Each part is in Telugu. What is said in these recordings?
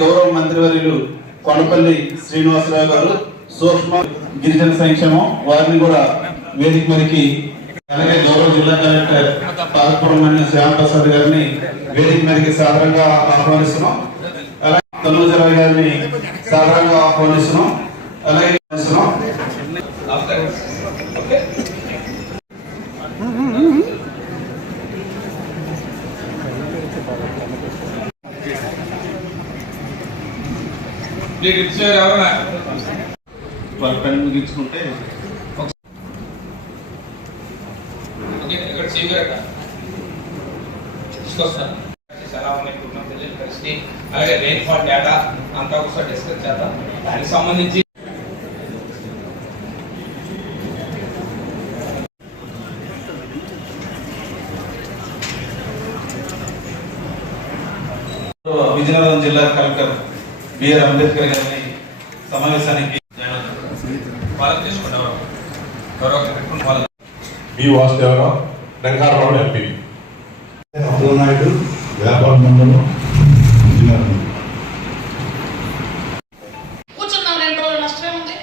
గౌరవ మంత్రివర్యులు కొండపల్లి శ్రీనివాసరావు గారు సూక్ష్మ గిరిజన సంక్షేమం వారిని కూడా వేదిక మరికి, అలాగే గౌరవ జిల్లా కలెక్టర్ పాలపురం శ్యామ్ ప్రసాద్ గారిని వేదిక మరికి సాధారణంగా ఆహ్వానిస్తున్నాం. అలాగే తనుజరావు గారిని సాధారణంగా ఆహ్వానిస్తున్నాం. అలాగే వాళ్ళ పని ముగించుకుంటే అలాగే రెయిన్ ఫాల్ డేటా అంతా ఒకసారి డిస్కస్ చేద్దాం. దానికి సంబంధించి విజయనగరం జిల్లా కలెక్టర్ బిఆర్ అంబేద్కర్ గారిని సమావేశానికి ఎంపీ నాయుడు వ్యాపార మండలం కూర్చున్నాం 2 రోజులు నష్టమే ఉంది.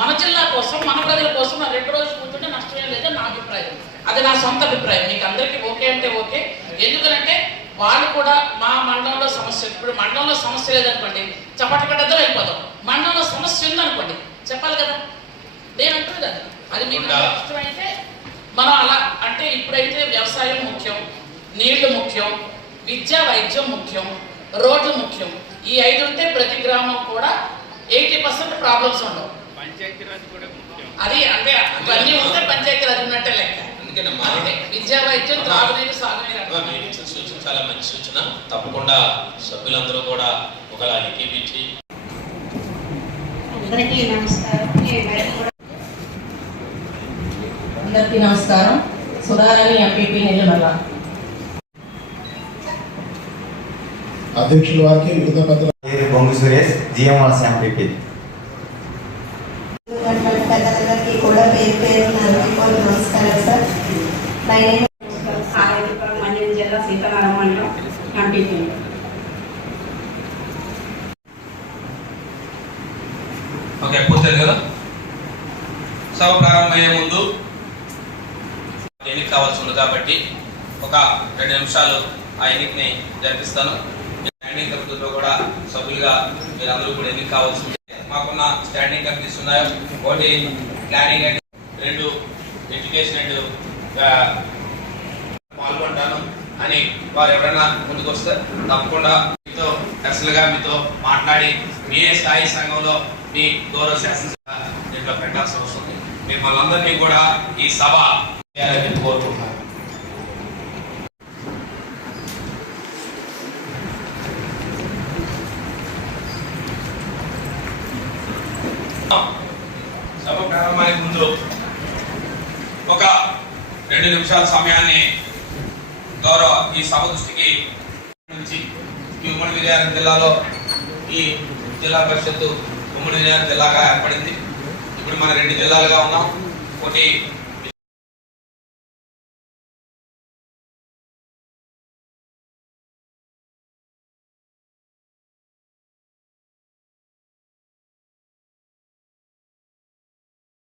మన జిల్లా కోసం మన ప్రజల కోసం 2 రోజులు కూర్చుంటే నష్టమే లేదని నా అభిప్రాయం. అది నా సొంత అభిప్రాయం. మీకు అందరికీ ఓకే అంటే ఓకే. ఎందుకంటే వాళ్ళు కూడా మా మండలంలో సమస్య, ఇప్పుడు మండలంలో సమస్య లేదనుకోండి చప్పటకడ్డతో అయిపోతాం. మండలంలో సమస్య ఉందనుకోండి చెప్పాలి కదా. నేను అంటుంది అది మీకు ఇష్టమైతే మనం అలా అంటే ఇప్పుడైతే వ్యవసాయం ముఖ్యం, నీళ్లు ముఖ్యం, విద్య వైద్యం ముఖ్యం, రోడ్లు ముఖ్యం. ఈ 5 ఉంటే ప్రతి గ్రామం కూడా 80% ప్రాబ్లమ్స్ ఉండవు. అది అంటే ఇవన్నీ ఉంటే పంచాయతీరాజ్ ఉన్నట్టే లెక్క. అందుకే విద్యా వైద్యం త్రాగునీరు సాగునీరు సూచన చాలా మంచి సూచన. తప్పకుండా సభ్యులందరూ కూడా ఒకలా ఏకీపించి. అందరికీ నమస్కారం. సుధారాణి ఎంపీపీ నెల్లిమల్ల. అధ్యక్షుల వారికి కృతజ్ఞతలు. బొంగు సురేష్ జిఎంఆర్ ఎంపీపీ. కూడా పేరు పేరు నమస్కారం సార్. మండ్యం జిల్లా సీతారామ మండలం ఎంపీపీ. ఓకే, పూర్తయింది కదా. సభ ప్రారంభమయ్యే ముందు ఎన్నిక కావాల్సి ఉంది కాబట్టి ఒక 2 నిమిషాలు ఆ ఎన్నికని జరిపిస్తాను. స్టాండింగ్ కమిటీలో కూడా సభ్యులుగా మీరందరూ కూడా ఎన్నిక కావాల్సి ఉంది. మాకున్న స్టాండింగ్ కమిటీస్ ఉన్నాయో, 1 ప్లానింగ్ అండ్ 2 ఎడ్యుకేషన్ అండ్ పాల్గొంటాను అని వారు ఎవరైనా ముందుకు వస్తే తప్పకుండా మీతో పర్సనల్గా మీతో మాట్లాడి మీ స్థాయి సంఘంలో మీ గౌరవ శాసనసభ దీంట్లో పెట్టాల్సిన అవసరం ఉంది. మిమ్మల్ని అందరినీ కూడా ఈ సభ కోరుకుంటున్నాను. సభ ప్రారంభానికి ముందు ఒక 2 నిమిషాల సమయాన్ని గౌరవ ఈ సభ దృష్టికి నుంచి ఈ ఉమ్మడి విజయనగరం జిల్లాలో ఈ జిల్లా పరిషత్తు ఉమ్మడి విజయనగరం జిల్లాగా ఏర్పడింది. ఇప్పుడు మన 2 జిల్లాలుగా ఉన్నాం. ఒకటి